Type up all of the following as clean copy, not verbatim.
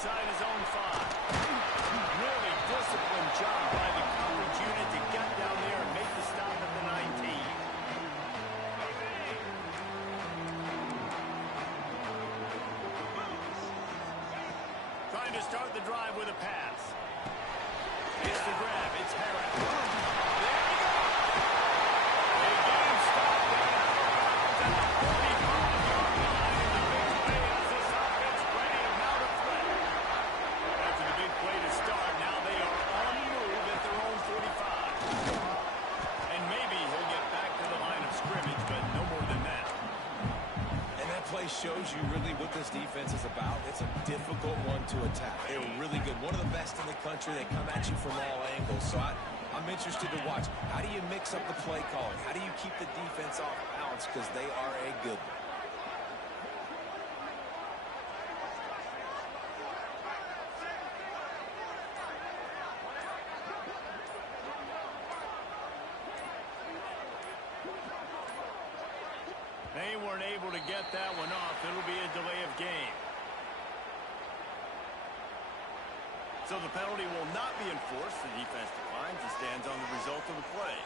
inside his own 5. Really disciplined job by the coverage unit to get down there and make the stop at the 19. Trying to start the drive with a pass. It's the grab. It's Harris. There he goes. A game stop there at the 45-yard line. And the big play as this offense ready to mount a threat. After the big play to start, now they are on the move at their own 45. And maybe he'll get back to the line of scrimmage, but no more than that. And that play shows you really what this defense is about. It's a difficult one to attack. They're really good. One of the best in the country. They come at you from all angles. So I'm interested to watch. How do you mix up the play calling? How do you keep the defense off balance? Because they are a good one. They weren't able to get that one off. It'll be a delay of game. So the penalty will not be enforced. The defense declines and stands on the result of the play.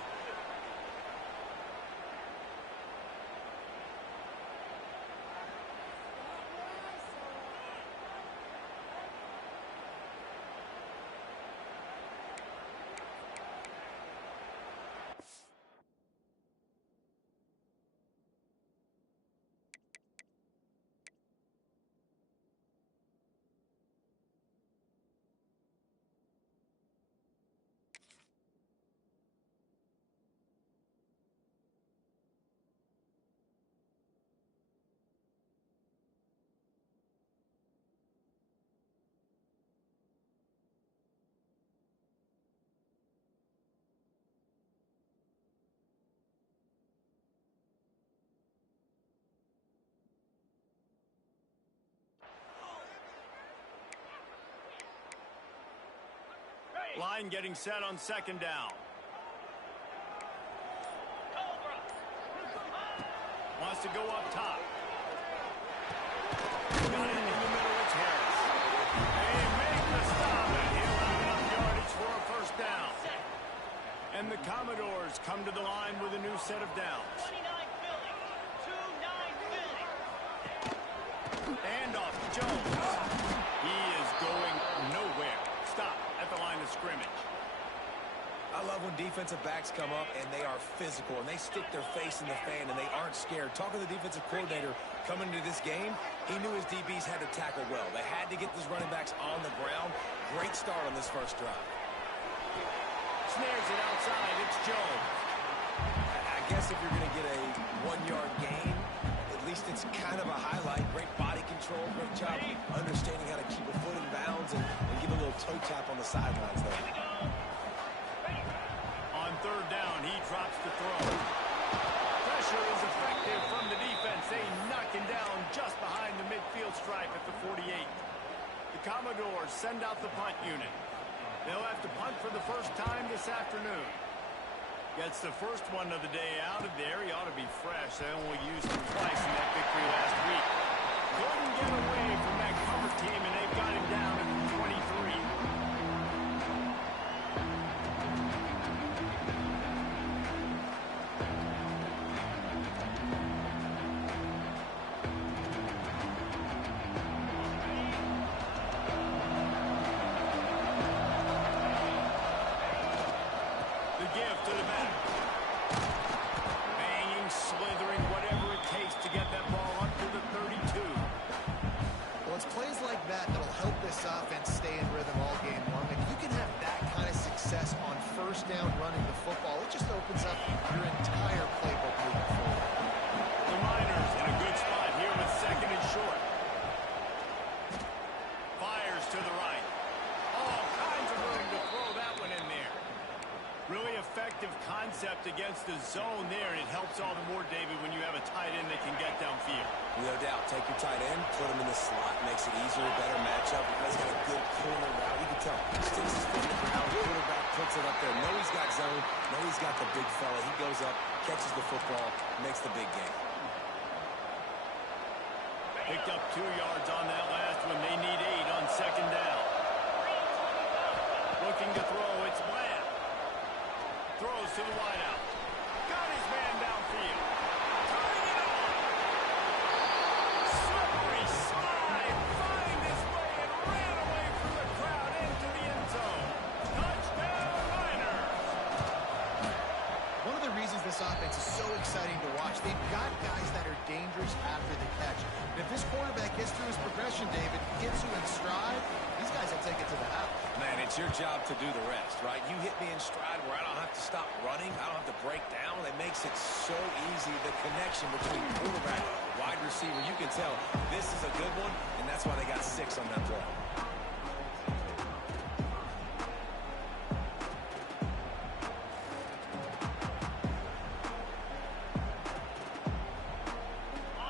Line getting set on second down. Wants to go up top. Got it in the middle. It's Harris. They make the stop, and he'll have enough yardage for a first down. And the Commodores come to the line with a new set of downs. 29 Philly. 2-9 Philly. And off to Jones. He is going nowhere. Stop at the line of scrimmage. I love when defensive backs come up and they are physical and they stick their face in the fan and they aren't scared. Talking to the defensive coordinator coming into this game, he knew his DBs had to tackle well. They had to get these running backs on the ground. Great start on this first drive. Snares it outside. It's Jones. I guess if you're going to get a 1-yard gain, at least it's kind of a highlight. Great body control, great job understanding how to keep a foot in bounds and give a little toe tap on the sidelines there. On third down, he drops the throw. Pressure is effective from the defense. They knock him down just behind the midfield stripe at the 48. The Commodores send out the punt unit. They'll have to punt for the first time this afternoon. Gets the first one of the day out of there. He ought to be fresh. They only used him twice in that victory last week. Couldn't get away from that cover team, and they've got him down at the 23. The give to the back. Banging, slithering, whatever it takes to get that ball up to the 32. Well, it's plays like that that'll help this offense stay in rhythm all game long. If you can have that kind of success on first down running the football, it just opens up your entire playbook moving forward. The Miners in a good spot here with second and short. Fires to the right. All kinds of room to throw that one in there. Really effective concept against the zone there, and it helps all the more, David, when you have a tight end that can get downfield. No doubt. Take your tight end, put him in the slot, makes it easier, better matchup. He's got a good corner route. You can tell. Sticks his foot in the ground, quarterback puts it up there. Know he's got zone. Know he's got the big fella. He goes up, catches the football, makes the big game. Picked up 2 yards on that last one. They need 8 on second down. Looking to throw, it's Bland. Throws to the wideout. Got his man downfield. Turning it on. Slippery slide. Find his way and ran away from the crowd into the end zone. Touchdown, Niners. One of the reasons this offense is so exciting to watch, they've got guys that are dangerous after the catch. And if this quarterback gets through his progression, David, gets you in stride, these guys will take it to the house. Man, it's your job to do the rest, right? You hit me in stride where I don't have to stop running. I don't have to break down. It makes it so easy, the connection between quarterback and wide receiver. You can tell this is a good one, and that's why they got 6 on that play.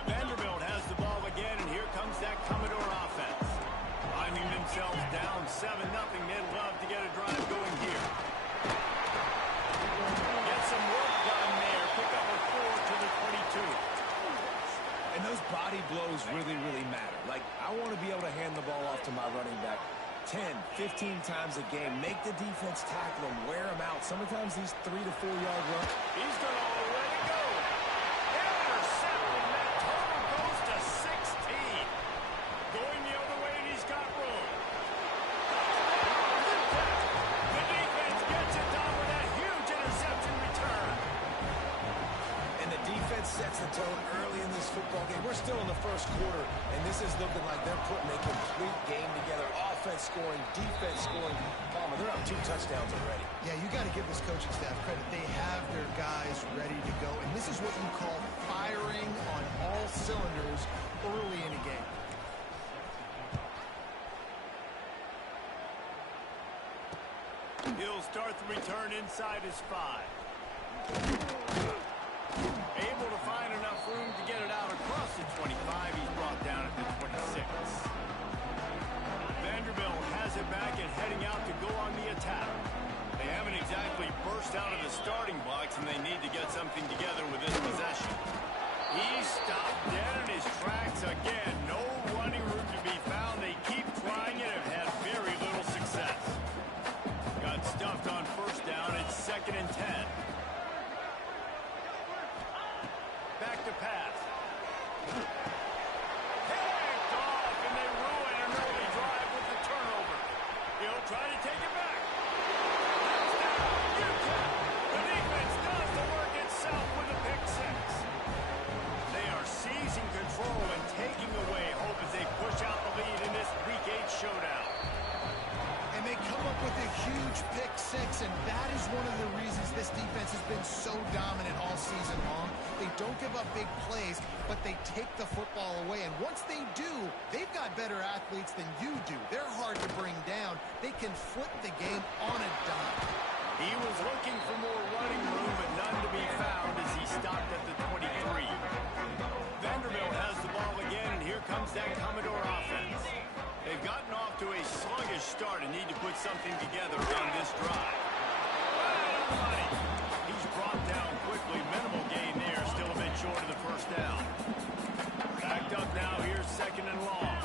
Vanderbilt has the ball again, and here comes that Commodore offense. Finding themselves down 7-0, they'd love to get a drive going here. Get some work done there. Pick up a 4 to the 22. And those body blows really, really matter. Like, I want to be able to hand the ball off to my running back 10, 15 times a game. Make the defense tackle him, wear him out. Sometimes these 3 to 4 yard runs. He's going to let it go. Intercepted. That total goes to 16. Going the other way, and he's got room. The defense gets it done with that huge interception return. And the defense sets the tone early in this football game. We're still in the first quarter, and this is looking like they're putting a complete game together. Offense scoring, defense scoring. Palmer, they're up 2 touchdowns already. Yeah, you got to give this coaching staff credit. They have their guys ready to go, and this is what you call firing on all cylinders early in a game. He'll start the return inside his 5. Able to find enough room to get it out across the 25. He's brought down at the 26. Vanderbilt has it back and heading out to go on the attack. They haven't exactly burst out of the starting blocks, and they need to get something together with this possession. He's stopped dead in his tracks again. No running room to be found. They keep trying it and have had very little success. Got stuffed on first down. It's 2nd and 10. Back to pass. Picked off, and they ruin an early drive with the turnover. He'll try to take it back. Touchdown, UTEP. The defense does the work itself with a pick 6. They are seizing control and taking away hope as they push out the lead in this Week 8 showdown. And they come up with a huge pick 6, and that is one of the reasons this defense has been so dominant all season long. They don't give up big plays, but they take the football away. And once they do, they've got better athletes than you do. They're hard to bring down. They can flip the game on a dime. He was looking for more running room, but none to be found as he stopped at the 23. Vanderbilt has the ball again, and here comes that Commodore offense. They've gotten off to a sluggish start and need to put something together on this drive. He's brought down quickly. Minimal gain there. Still a bit short of the first down. Backed up now. Here's 2nd and long.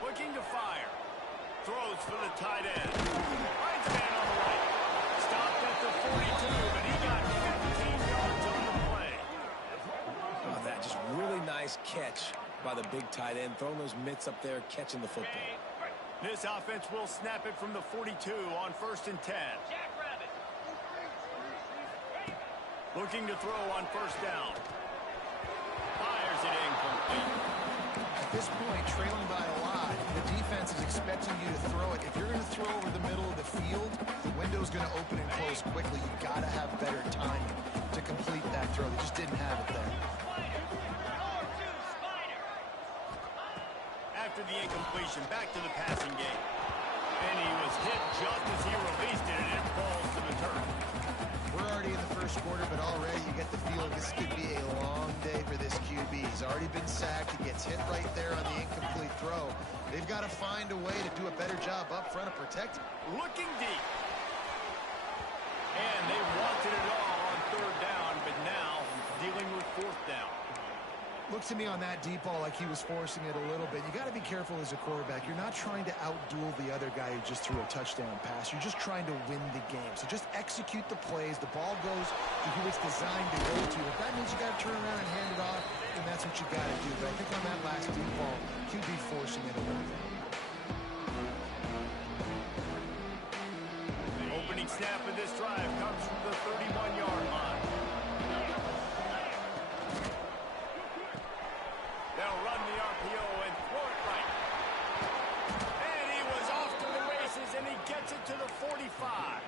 Looking to fire. Throws for the tight end. Right man on the right. Stopped at the 42, but he got 15 yards on the play. Oh, that just really nice catch by the big tight end, throwing those mitts up there, catching the football. This offense will snap it from the 42 on 1st and 10. Looking to throw on first down. Fires it incomplete. At this point, trailing by a lot, the defense is expecting you to throw it. If you're going to throw over the middle of the field, the window's going to open and close quickly. You've got to have better timing to complete that throw. They just didn't have it there. After the incompletion, back to the passing game. And he was hit just as he released it, and it falls to the turf. We're already in the first quarter, but already you get the feeling this could be a long day for this QB. He's already been sacked. He gets hit right there on the incomplete throw. They've got to find a way to do a better job up front of protecting. Looking deep. And they wanted it all on 3rd down, but now dealing with 4th down. Looks to me on that deep ball like he was forcing it a little bit. You got to be careful as a quarterback. You're not trying to outduel the other guy who just threw a touchdown pass. You're just trying to win the game. So just execute the plays. The ball goes to who it's designed to go to. If that means you got to turn around and hand it off, then that's what you got to do. But I think on that last deep ball, QB forcing it a little bit. The opening snap of this drive comes from the 31-yard line. They'll run the RPO and throw it right. And he was off to the races, and he gets it to the 45.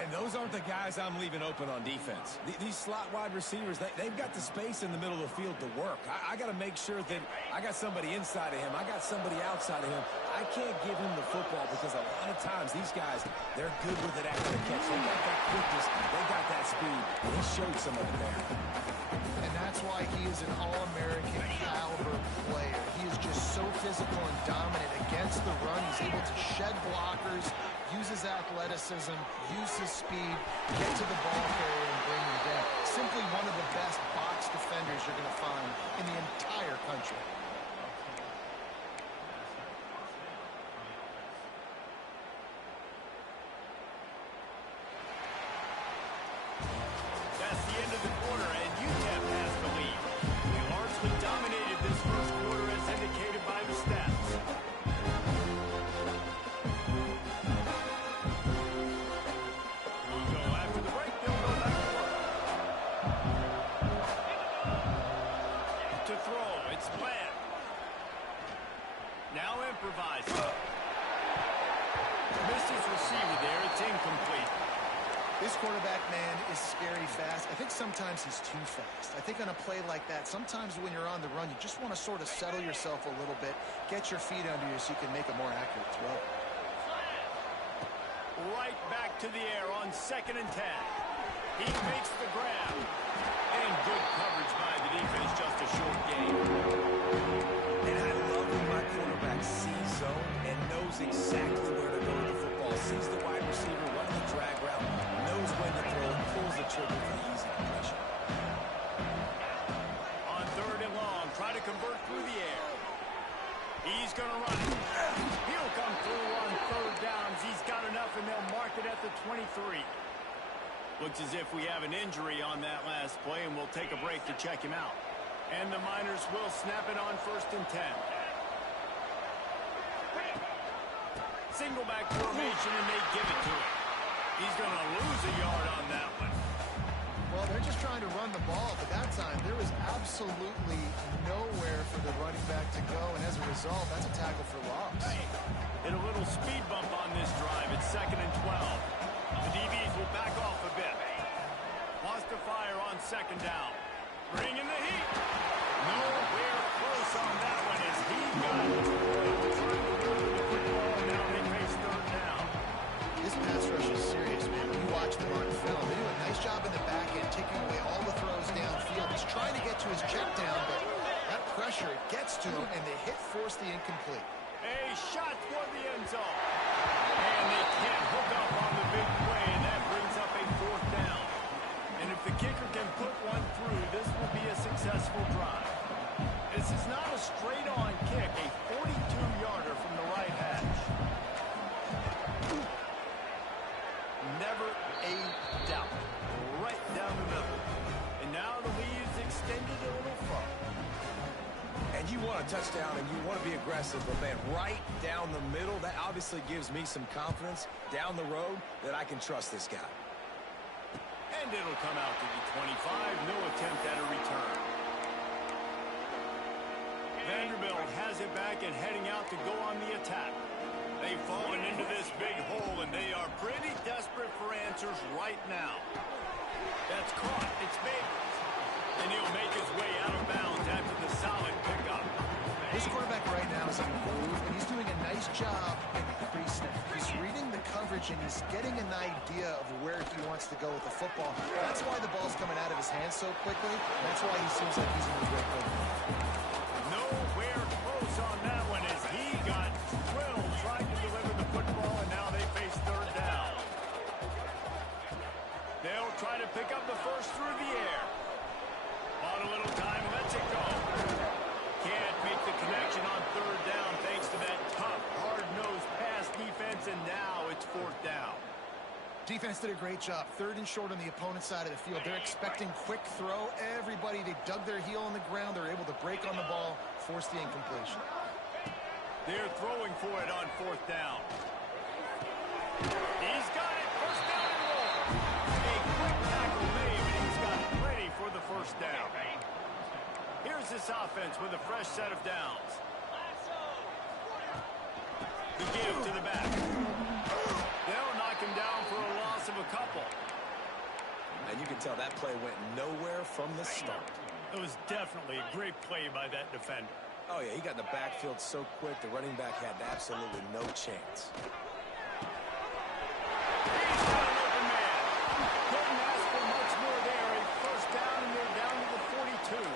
And those aren't the guys I'm leaving open on defense. These slot wide receivers, they've got the space in the middle of the field to work. I got to make sure that I got somebody inside of him. I got somebody outside of him. I can't give him the football because a lot of times these guys, they're good with it after the catch. They got that quickness. They got that speed. And he showed some of it there. And that's why he is an All-American caliber player. He is just so physical and dominant against the run. He's able to shed blockers, use his athleticism, use his speed, get to the ball carrier and bring him down. Simply one of the best box defenders you're going to find in the entire country. That's the end of the quarter, and UTEP has the lead. They largely dominated this first quarter as indicated by the stats. We'll go after the break. They'll go back to work. To throw, it's Bland. Now improvise. Missed his receiver there. It's incomplete. This quarterback, man, is scary fast. I think sometimes he's too fast. I think on a play like that, sometimes when you're on the run, you just want to sort of settle yourself a little bit, get your feet under you so you can make a more accurate throw. Right back to the air on 2nd and 10. He makes the grab. And good coverage by the defense, just a short gain. And I love when my quarterback sees zone and knows exactly where to go with the football. Sees the wide receiver running the drag route, knows when to throw, and pulls the trigger for the easy completion. On 3rd and long, try to convert through the air. He's going to run it. He'll come through on 3rd downs. He's got enough, and they'll mark it at the 23. Looks as if we have an injury on that last play, and we'll take a break to check him out. And the Miners will snap it on 1st and 10. Single back formation, and they give it to him. He's going to lose a yard on that one. Well, they're just trying to run the ball, but that time there was absolutely nowhere for the running back to go, and as a result, that's a tackle for loss. Hit a little speed bump on this drive. It's 2nd and 12. The DBs will back off a bit. Wants to fire on 2nd down. Bringing the heat. Nowhere close on that one as he got it. Now they face 3rd down. This pass rush is serious, man. When you watch them on film, they do a nice job in the back end, taking away all the throws downfield. He's trying to get to his check down, but that pressure gets to him, and the hit forced the incomplete. A shot for the end zone. And they can't hook up on the big play, and that brings up a 4th down. And if the kicker can put one through, this will be a successful drive. This is not a straight-on kick, a 42-yarder from the right hash. Never a doubt. Right down the middle. And now the lead is extended a little further. And you want a touchdown and you want to be aggressive, but man, right down the middle, that obviously gives me some confidence down the road that I can trust this guy. And it'll come out to the 25. No attempt at a return. Vanderbilt has it back and heading out to go on the attack. They've fallen into this big hole, and they are pretty desperate for answers right now. That's caught. It's Baker. And he'll make his way out of bounds after the solid pickup. This quarterback right now is in a groove, and he's doing a nice job in pre-snap. He's reading the coverage, and he's getting an idea of where he wants to go with the football. That's why the ball's coming out of his hands so quickly. That's why he seems like he's in a great rhythm. Nowhere close on that one as he got drilled trying to deliver the football, and now they face 3rd down. They'll try to pick up the first through the air. On a little time, let's defense did a great job. 3rd and short on the opponent's side of the field. They're expecting quick throw. Everybody, they dug their heel on the ground. They're able to break on the ball, force the incompletion. They're throwing for it on 4th down. He's got it. 1st down and more. A quick tackle made, and he's got ready for the 1st down. Here's this offense with a fresh set of downs. The give to the back. They'll knock him down for a loss of a couple. And you can tell that play went nowhere from the start. It was definitely a great play by that defender. Oh, yeah, he got in the backfield so quick, the running back had absolutely no chance. He's got an open man. Couldn't ask for much more there. A 1st down, and they're down to the 42.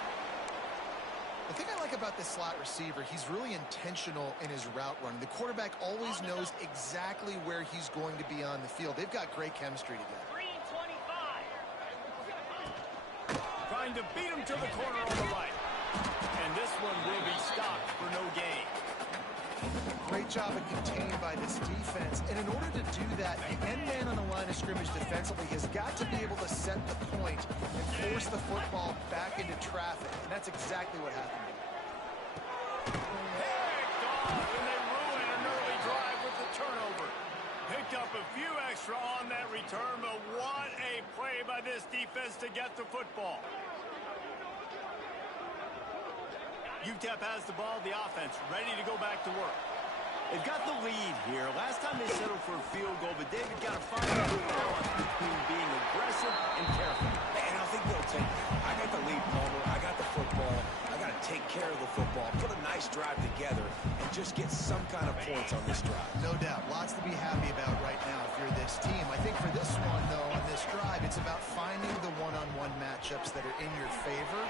The thing I like about this slot receiver, he's really intentional in his route running. The quarterback always knows exactly where he's going to be on the field. They've got great chemistry together. 3:25. Trying to beat him to the corner on the right. And this one will be stopped for no gain. Great job of contained by this defense. And in order to do that, the end man on the line of scrimmage defensively has got to be able to set the point and force the football back into traffic. And that's exactly what happened. Picked off, and they ruin an early drive with the turnover. Picked up a few extra on that return, but what a play by this defense to get the football. UTEP has the ball, the offense ready to go back to work. They've got the lead here. Last time they settled for a field goal, but David got to find a good balance between being aggressive and careful. And I think they'll take it. I got the lead, Palmer. I got the football. I got to take care of the football, put a nice drive together, and just get some kind of points on this drive. No doubt. Lots to be happy about right now if you're this team. I think for this one, though, on this drive, it's about finding the one-on-one matchups that are in your favor.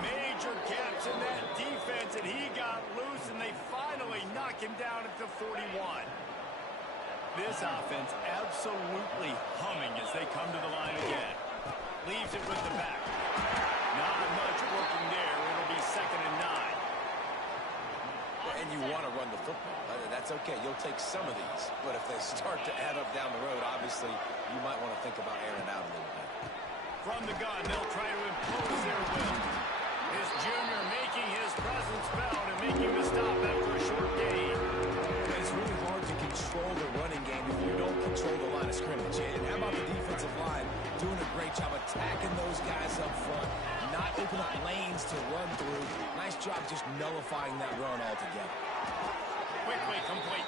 Major gaps in that defense, and he got loose, and they finally knock him down at the 41. This offense absolutely humming as they come to the line again. Leaves it with the back. Not much working there. It'll be 2nd and 9. And you want to run the football. That's okay. You'll take some of these. But if they start to add up down the road, obviously, you might want to think about airing it out a little bit. From the gun, they'll try to impose their will. This junior making his presence felt and making the stop after a short gain. It's really hard to control the running game if you don't control the line of scrimmage. And how about the defensive line doing a great job attacking those guys up front, not open up lanes to run through. Nice job just nullifying that run altogether. Quickly complete.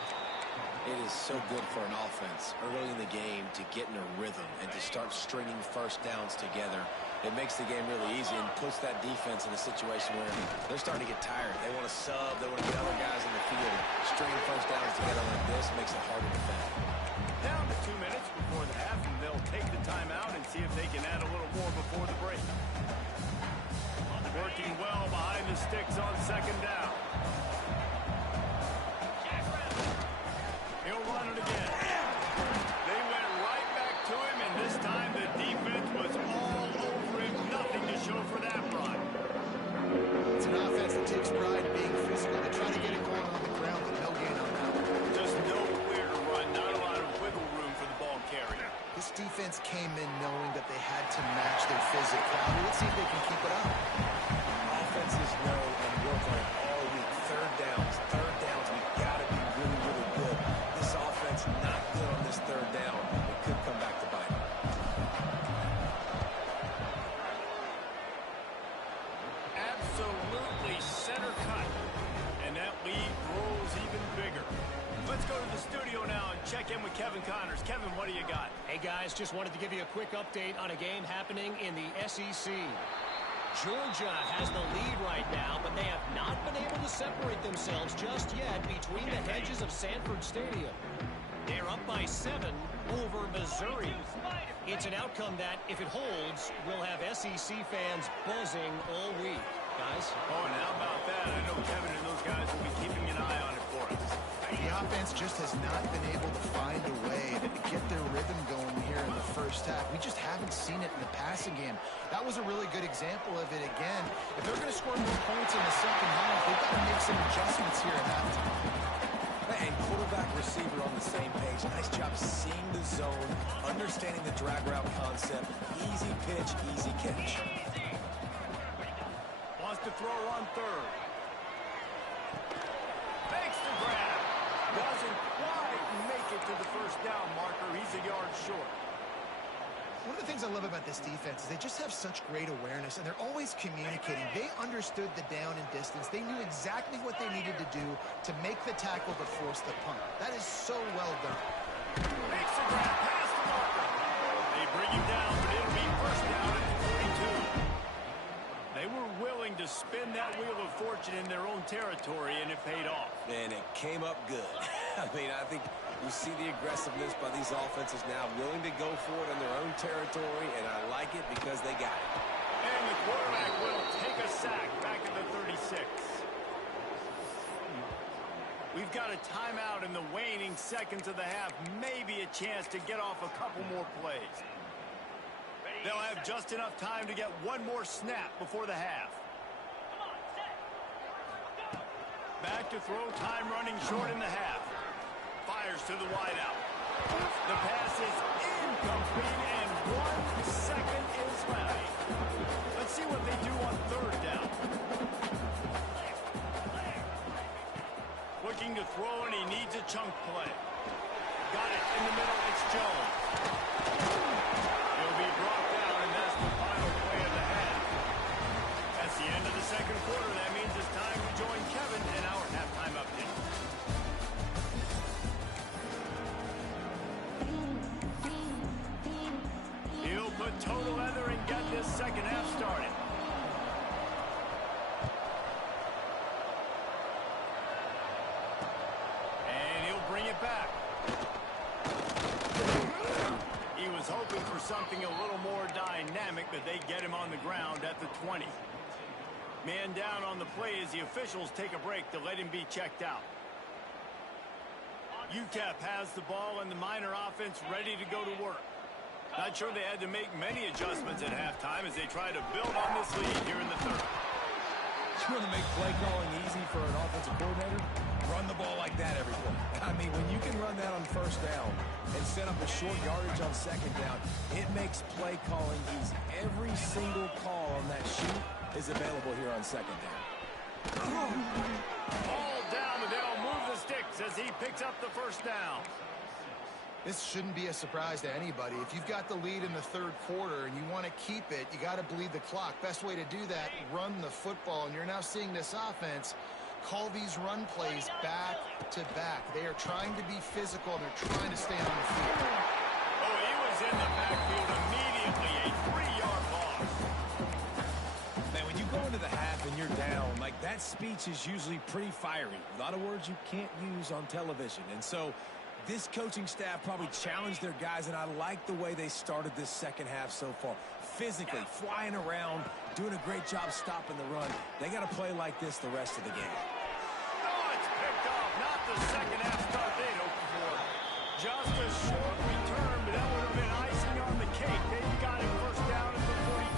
It is so good for an offense early in the game to get in a rhythm and to start stringing 1st downs together. It makes the game really easy and puts that defense in a situation where they're starting to get tired. They want to sub. They want to get other guys in the field. Stringing 1st downs together like this makes it harder to defend. Down to 2 minutes before the half, and they'll take the timeout and see if they can add a little more before the break. Working well behind the sticks on 2nd down. He'll run it again. They went right back to him, and this time the defense was all over him. Nothing to show for that run. It's an offense that takes pride in being physical. They try to get it going on the ground, but no gain on that one. Just nowhere to run. Not a lot of wiggle room for the ball carrier. This defense came in knowing that they had to match their physicality. Let's see if they can keep it up. Offenses know and work on it all week. 3rd downs. We've got to be really, really good. This offense not good on this 3rd down. It could come back to bite. Absolutely center cut. And that lead grows even bigger. Let's go to the studio now and check in with Kevin Connors. Kevin, what do you got? Hey, guys, just wanted to give you a quick update on a game happening in the SEC. Georgia has the lead right now, but they have not been able to separate themselves just yet between the hedges of Sanford Stadium. They're up by 7 over Missouri. It's an outcome that, if it holds, will have SEC fans buzzing all week. Guys? Oh, and how about that? I know Kevin and those guys will be keeping an eye on it for us. The offense just has not been able to find a way to get their rhythm going here in the 1st half. We just haven't seen it in the passing game. That was a really good example of it again. If they're going to score more points in the 2nd half, they've got to make some adjustments here at halftime. And quarterback receiver on the same page. Nice job seeing the zone, understanding the drag route concept. Easy pitch, easy catch. Wants to throw on third. Makes the grab. Doesn't quite make it to the first down marker. He's a yard short. One of the things I love about this defense is they just have such great awareness, and they're always communicating. They understood the down and distance. They knew exactly what they needed to do to make the tackle to force the punt. That is so well done. Makes the grab past the marker. They bring him down, but it'll be first down at the 42. They were willing to spin that wheel of fortune in their own territory, and it paid off. And it came up good. I mean, I think you see the aggressiveness by these offenses now, willing to go for it in their own territory, and I like it because they got it. And the quarterback will take a sack back at the 36. We've got a timeout in the waning seconds of the half, maybe a chance to get off a couple more plays. They'll have just enough time to get one more snap before the half. Back to throw, time running short in the half. Fires to the wideout. The pass is incomplete, and 1 second is left. Let's see what they do on third down. Looking to throw, and he needs a chunk play. Got it in the middle, it's Jones. He'll be brought down, and that's the final play of the half. That's the end of the second quarter. That means it's time to join Kevin in our halftime update. He'll put total leather and get this second half started. And he'll bring it back. He was hoping for something a little more dynamic, but they get him on the ground at the 20. Man down on the play as the officials take a break to let him be checked out. UTEP has the ball and the Miner offense ready to go to work. Not sure they had to make many adjustments at halftime as they try to build on this lead here in the third. You want to make play calling easy for an offensive coordinator? Run the ball like that every play. I mean, when you can run that on first down and set up a short yardage on second down, it makes play calling easy. Every single call on that sheet is available here on second down. Ball down, but they'll move the sticks as he picks up the first down. This shouldn't be a surprise to anybody. If you've got the lead in the third quarter and you want to keep it, you got to bleed the clock. Best way to do that, run the football. And you're now seeing this offense call these run plays back to back. They are trying to be physical, and they're trying to stay on the field. Oh, he was in the backfield immediately. A 3-yard loss. Man, when you go into the half and you're down, like that speech is usually pretty fiery. A lot of words you can't use on television. And so this coaching staff probably challenged their guys, and I like the way they started this second half so far. Physically, flying around, doing a great job stopping the run. They got to play like this the rest of the game. Oh, it's picked off. Not the second half start they'd hoped for. Just a short return, but that would have been icing on the cake. They got him first down at the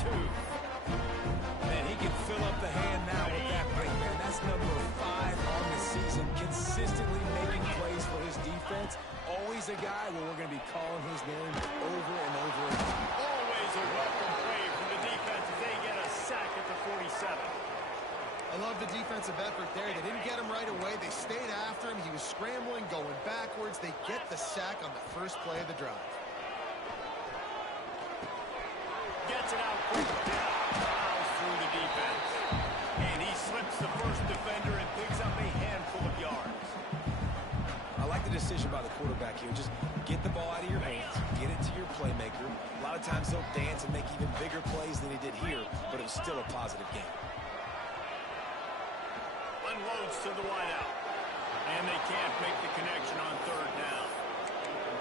42. Man, he can fill up the hand now with that break, man. That's number 5 on the season. Consistently making plays for his defense. Always a guy where we're going to be calling his name over and over again. Always a welcome play from the defense as they get a sack at the 47. I love the defensive effort there. They didn't get him right away. They stayed after him. He was scrambling, going backwards. They get the sack on the first play of the drive. Gets it out quickly. Plows through the defense. And he slips the first defender and picks up a handful of yards. I like the decision by the quarterback here. Just get the ball out of your hands, get it to your playmaker. A lot of times he'll dance and make even bigger plays than he did here, but it was still a positive game. Unloads to the wideout. And they can't make the connection on third down.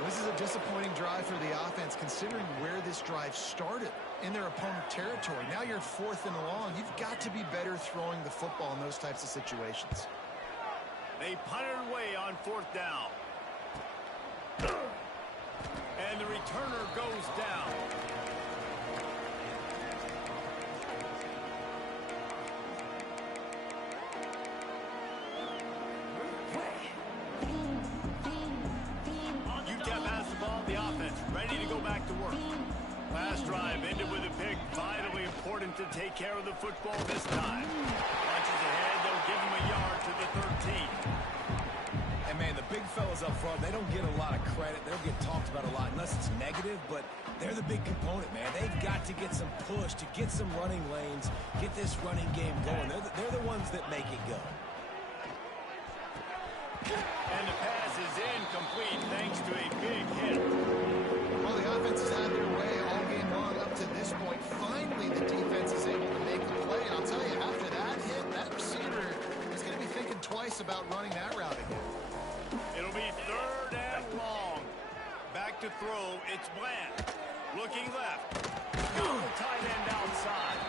This is a disappointing drive for the offense, considering where this drive started in their opponent territory. Now you're 4th and long. You've got to be better throwing the football in those types of situations. They punt it away on 4th down. And the returner goes down. Last drive ended with a pick. Vitally important to take care of the football this time. Punches ahead, they'll give him a yard to the 13. And, man, the big fellas up front, they don't get a lot of credit. They don't get talked about a lot unless it's negative, but they're the big component, man. They've got to get some push, to get some running lanes, get this running game going. They're the ones that make it go. And the pass is incomplete thanks to a big hit. Well, the offense has had their way all game long up to this point. Finally, the defense is able to make the play. And I'll tell you, after that hit, that receiver is going to be thinking twice about running that route again. It'll be 3rd and long. Back to throw. It's Bland. Looking left. Got the tight end outside.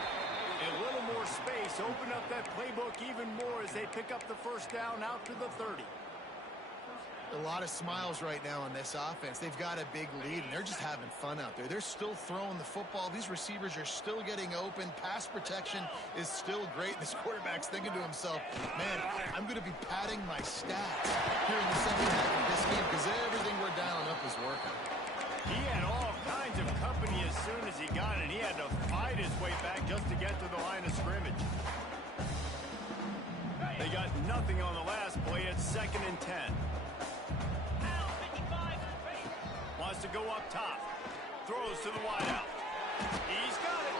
A little more space. Open up that playbook even more as they pick up the first down out to the 30. A lot of smiles right now on this offense. They've got a big lead, and they're just having fun out there. They're still throwing the football. These receivers are still getting open. Pass protection is still great. This quarterback's thinking to himself, man, I'm going to be padding my stats here in the second half of this game because everything we're dialing up is working. He had all kinds of company as soon as he got it. He had to fight his way back just to get to the line of scrimmage. They got nothing on the last play. It's 2nd and 10. Wants to go up top. Throws to the wideout. He's got it.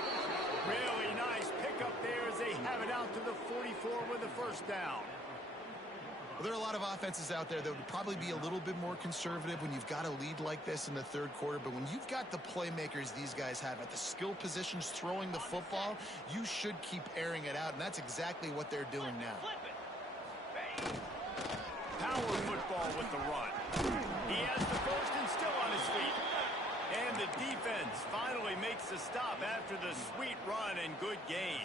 Really nice pickup there as they have it out to the 44 with the first down. Well, there are a lot of offenses out there that would probably be a little bit more conservative when you've got a lead like this in the 3rd quarter. But when you've got the playmakers these guys have at the skill positions throwing the football, you should keep airing it out. And that's exactly what they're doing now. Power football with the run. He has the first and still on his feet. And the defense finally makes the stop after the sweet run and good gain.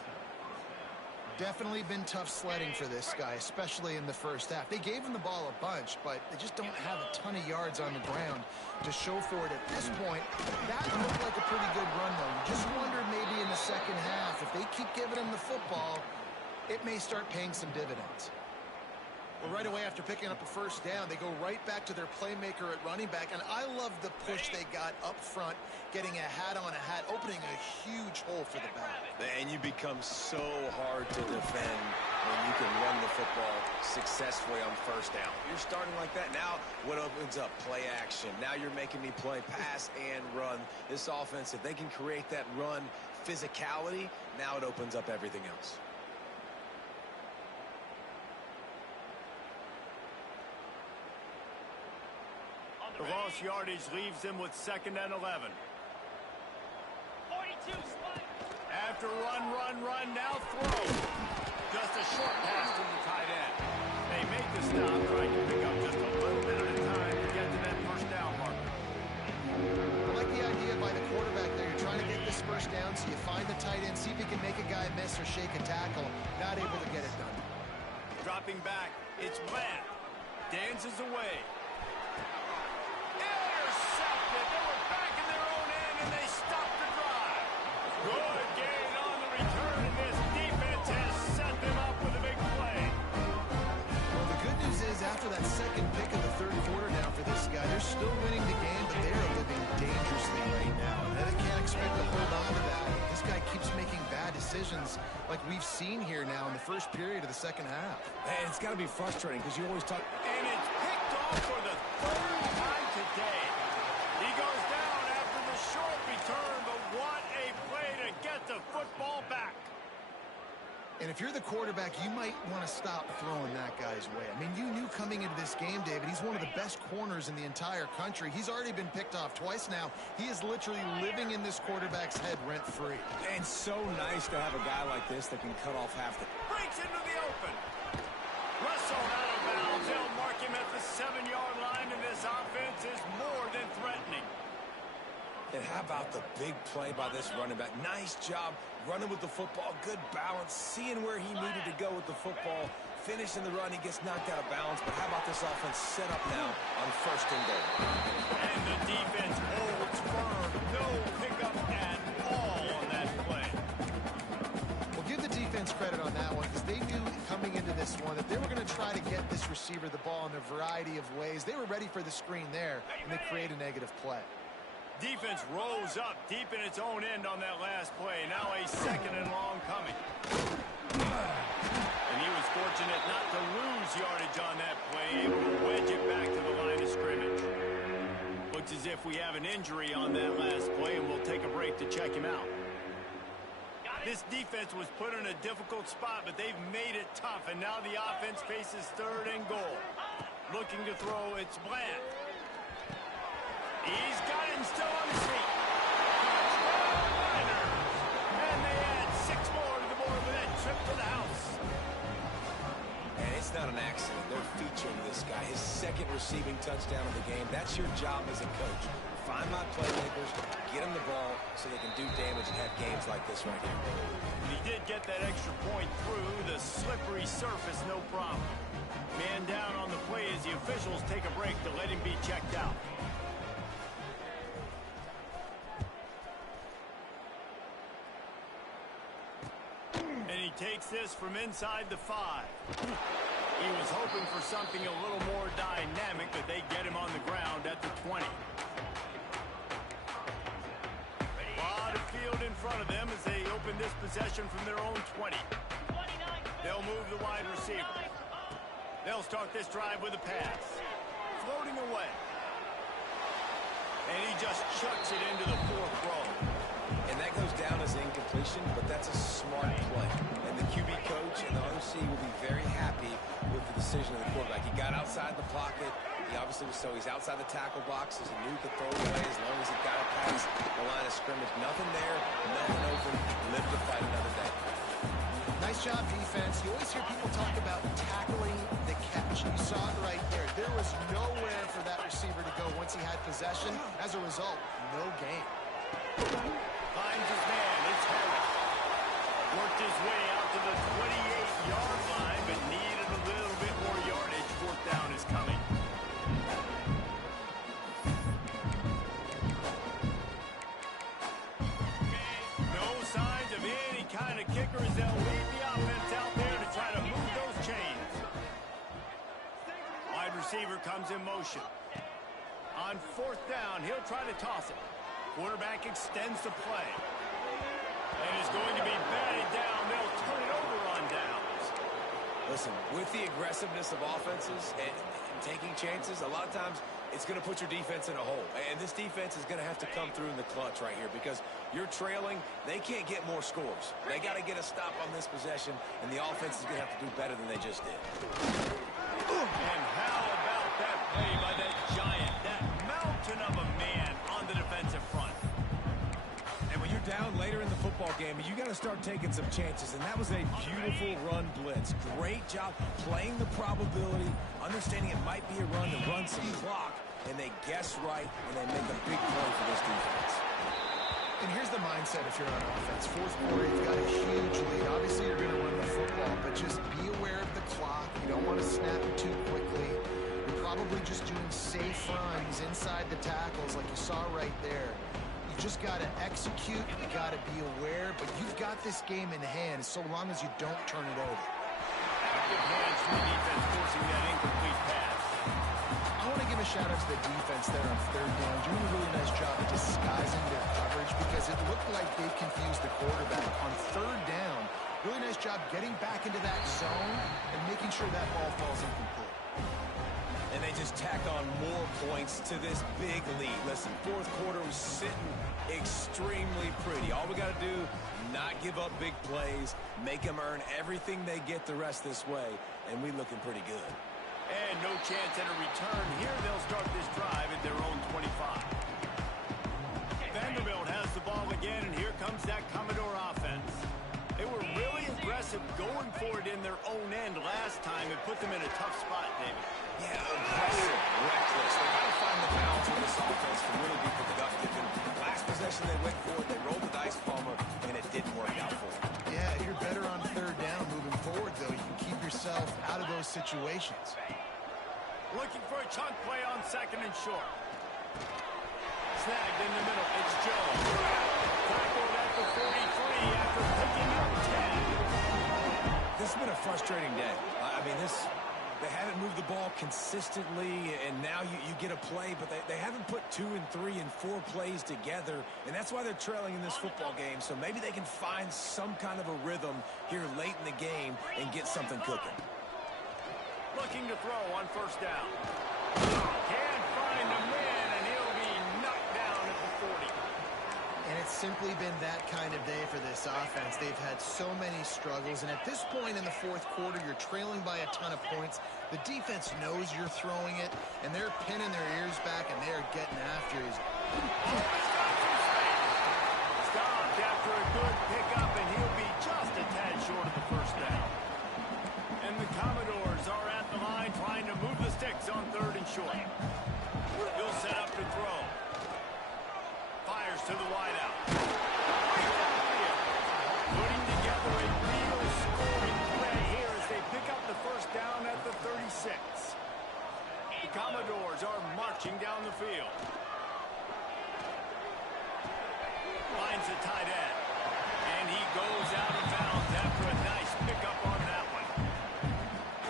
Definitely been tough sledding for this guy, especially in the first half. They gave him the ball a bunch, but they just don't have a ton of yards on the ground to show for it at this point. That looked like a pretty good run, though. You just wonder maybe in the second half, if they keep giving him the football, it may start paying some dividends. Well, right away after picking up a first down, they go right back to their playmaker at running back. And I love the push they got up front, getting a hat on a hat, opening a huge hole for the back. And you become so hard to defend when you can run the football successfully on first down. You're starting like that. Now what opens up? Play action. Now you're making me play pass and run. This offense, if they can create that run physicality, now it opens up everything else. The lost yardage leaves them with 2nd and 11. 42 spike. After run, now throw. Just a short pass to the tight end. They make the stop, trying to pick up just a little bit at a time to get to that first down marker. I like the idea by the quarterback there. You're trying to get this first down, so you find the tight end, see if he can make a guy miss or shake a tackle. Not able to get it done. Dropping back, it's Bland. Dances away. They were back in their own end, and they stopped the drive. Good gain on the return, and this defense has set them up with a big play. Well, the good news is after that second pick of the 3rd quarter now for this guy, they're still winning the game, but they are living dangerously right now. And they can't expect to hold on to that. This guy keeps making bad decisions like we've seen here now in the first period of the second half. And it's got to be frustrating because you always talk. And it's picked off for the 3rd time today. He goes down after the short return, but what a play to get the football back. And if you're the quarterback, you might want to stop throwing that guy's way. I mean, you knew coming into this game, David, he's one of the best corners in the entire country. He's already been picked off twice now. He is literally living in this quarterback's head rent-free. And so nice to have a guy like this that can cut off half the... Breaks into the open. Russell out of bounds. They'll mark him at the 7-yard line, and this offense is more than threatening. And how about the big play by this running back? Nice job running with the football, good balance, seeing where he needed to go with the football, finishing the run. He gets knocked out of bounds, but how about this offense set up now on 1st and goal? And the defense holds firm. No pickup at all on that play. Well, give the defense credit on that one because they knew coming into this one that they were going to try to get this receiver the ball in a variety of ways. They were ready for the screen there, and they create a negative play. Defense rose up deep in its own end on that last play. Now a second and long coming. And he was fortunate not to lose yardage on that play, able to wedge it back to the line of scrimmage. Looks as if we have an injury on that last play, and we'll take a break to check him out. This defense was put in a difficult spot, but they've made it tough, and now the offense faces third and goal. Looking to throw, it's Bland. He's got him still on his feet. And they add 6 more to the board with that trip to the house. And it's not an accident. They're featuring this guy. His second receiving touchdown of the game. That's your job as a coach. Find my playmakers, get them the ball so they can do damage and have games like this right here. He did get that extra point through the slippery surface, no problem. Man down on the play as the officials take a break to let him be checked out. And he takes this from inside the 5. He was hoping for something a little more dynamic, but they get him on the ground at the 20. A lot of field in front of them as they open this possession from their own 20. They'll move the wide receiver. They'll start this drive with a pass. Floating away. And he just chucks it into the 4th row. And that goes down as incompletion, but that's a smart play. And the QB coach and the OC will be very happy with the decision of the quarterback. He got outside the pocket. He obviously was he's outside the tackle boxes. He knew he could throw it away as long as he got it past the line of scrimmage. Nothing there, nothing open. Live to fight another day. Nice job, defense. You always hear people talk about tackling the catch. You saw it right there. There was nowhere for that receiver to go once he had possession. As a result, no gain. Finds his man. It's Harris. Worked his way out to the 28-yard line, but needed a little bit more yardage. 4th down is coming. No signs of any kind of kicker as they'll lead the offense out there to try to move those chains. Wide receiver comes in motion. On 4th down, he'll try to toss it. Quarterback extends the play. And it's going to be batted down. They'll turn it over on downs. Listen, with the aggressiveness of offenses and taking chances, a lot of times it's going to put your defense in a hole. And this defense is going to have to come through in the clutch right here because you're trailing. They can't get more scores. They got to get a stop on this possession, and the offense is going to have to do better than they just did. And how about that play by that giant, that mountain of a man on the defensive front? And when you're down later in the football game, you got to start taking some chances, and that was a beautiful run blitz. Great job playing the probability, understanding it might be a run to run some clock, and they guess right, and they make a big play for this defense. And here's the mindset if you're on offense. 4th quarter, you've got a huge lead. Obviously, you're going to run the football, but just be aware of the clock. You don't want to snap it too quickly. You're probably just doing safe runs inside the tackles like you saw right there. You just got to execute. You got to be aware, but you've got this game in hand so long as you don't turn it over. Active hands from the defense forcing that incomplete pass. I want to give a shout out to the defense there on 3rd down, doing a really nice job of disguising their coverage because it looked like they confused the quarterback. On 3rd down, really nice job getting back into that zone and making sure that ball falls incomplete. And they just tack on more points to this big lead. Listen, 4th quarter was sitting extremely pretty. All we got to do, not give up big plays, make them earn everything they get the rest this way, and we looking pretty good. And no chance at a return here. They'll start this drive at their own 25. Vanderbilt has the ball again, and here comes that Commodore offense. They were really aggressive going for it in their own end last time. It put them in a tough spot, David. Yeah, aggressive, reckless. They got to find the balance with this offense to really be productive. And last possession they went for it, they rolled the dice bomber, and it didn't work out for them. Yeah, you're better on 3rd down moving forward, though. You can keep yourself out of those situations. Looking for a chunk play on 2nd and short. Snagged in the middle. It's Jones. Tackled at the 43 after picking up 10. This has been a frustrating day. I mean, They haven't moved the ball consistently, and now you get a play, but they haven't put 2 and 3 and 4 plays together, and that's why they're trailing in this football game. So maybe they can find some kind of a rhythm here late in the game and get something cooking. Looking to throw on first down. Can't find the man, and he'll be knocked down at the 40. And it's simply been that kind of day for this offense. They've had so many struggles, and at this point in the fourth quarter, you're trailing by a ton of points. The defense knows you're throwing it, and they're pinning their ears back, and they're getting after you. Stopped after a good pickup, and he'll be just a tad short of the first down. And the Commodores are at the line trying to move the sticks on 3rd and short. He'll set up to throw. Fires to the wideout. Putting together a real scoring play here as they pick up the first down at the 36. The Commodores are marching down the field. Finds a tight end. And he goes out of bounds after a nice pickup on that one.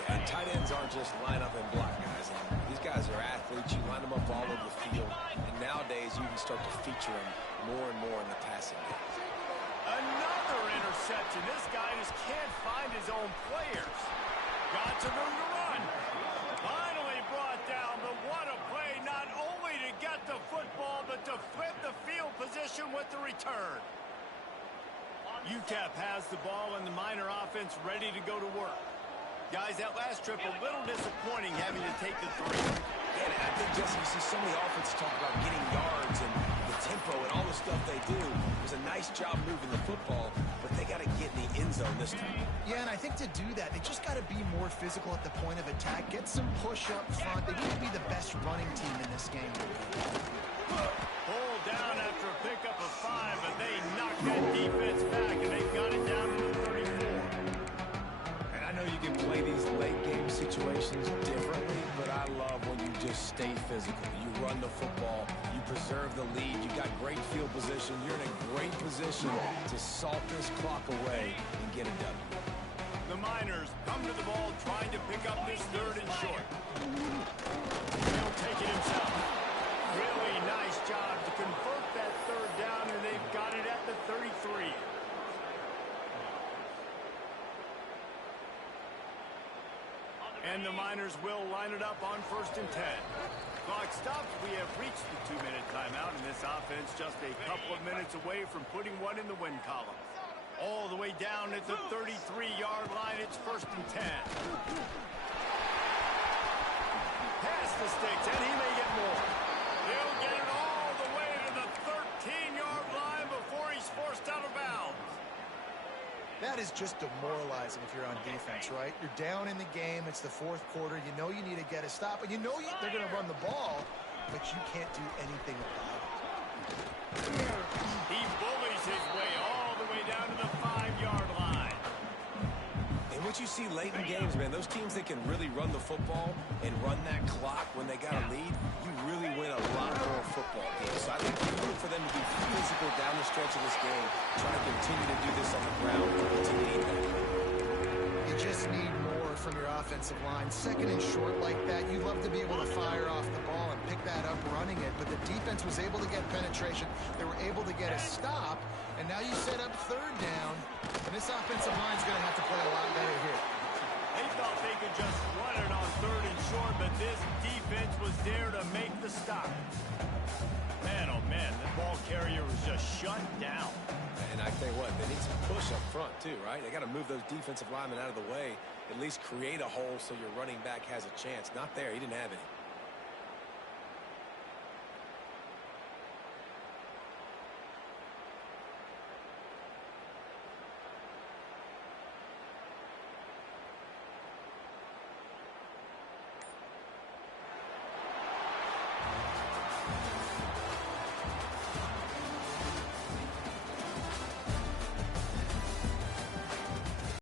Yeah, and tight ends aren't just line up and block guys. These guys are athletes. You line them up all over the field. And nowadays, you can start to feature them more and more in the passing game. Another interception. This guy just can't find his own players. Got some room to run. Finally brought down, but what a play, not only to get the football, but to flip the field position with the return. UTEP has the ball and the Miner offense ready to go to work. Guys, that last trip a little disappointing having to take the 3. Yeah, and I think, Jesse, you see so many offenses talk about getting yards and the tempo and all the stuff they do. It was a nice job moving the football, but they got to get in the end zone this time. Yeah, and I think to do that, they just got to be more physical at the point of attack, get some push up front. They need to be the best running team in this game. Pulled down after a pickup of 5, but they knocked that defense back, and they got it down to the 34. And I know you can play these late game situations differently, but I love when you just stay physical. You run the football, you preserve the lead, you got great field position, you're in a great position to salt this clock away and get a W. The Miners come to the ball trying to pick up this 3rd and short. He'll take it himself. Really nice job to convert that 3rd down, and they've got it at the 33. And the Miners will line it up on 1st and 10. Clock stops. We have reached the 2-minute timeout, and this offense just a couple of minutes away from putting one in the win column. All the way down at the 33-yard line, it's 1st and 10. Past the sticks, and he may get more. He'll get it all the way to the 13-yard line before he's forced out of bounds. That is just demoralizing if you're on defense, right? You're down in the game. It's the fourth quarter. You know you need to get a stop, and you know they're going to run the ball, but you can't do anything about it. He bullies his way all the way down to the 5-yard line. And what you see late in games, man, those teams that can really run the football and run that clock when they got a lead, you really win a lot more football games. So I think you look for them to be physical down the stretch of this game, trying to continue to do this on the ground to need that. You just need more from your offensive line. 2nd and short like that, you'd love to be able to fire off the ball and pick that up running it, but the defense was able to get penetration. They were able to get a stop, and now you set up 3rd down, and this offensive line's going to have to play a lot better here. They thought they could just run it on 3rd and short, but this defense was there to make the stop. Man, oh man, the ball carrier was just shut down. And I tell you what, they need some push up front too, right? They got to move those defensive linemen out of the way, at least create a hole so your running back has a chance. Not there, he didn't have any.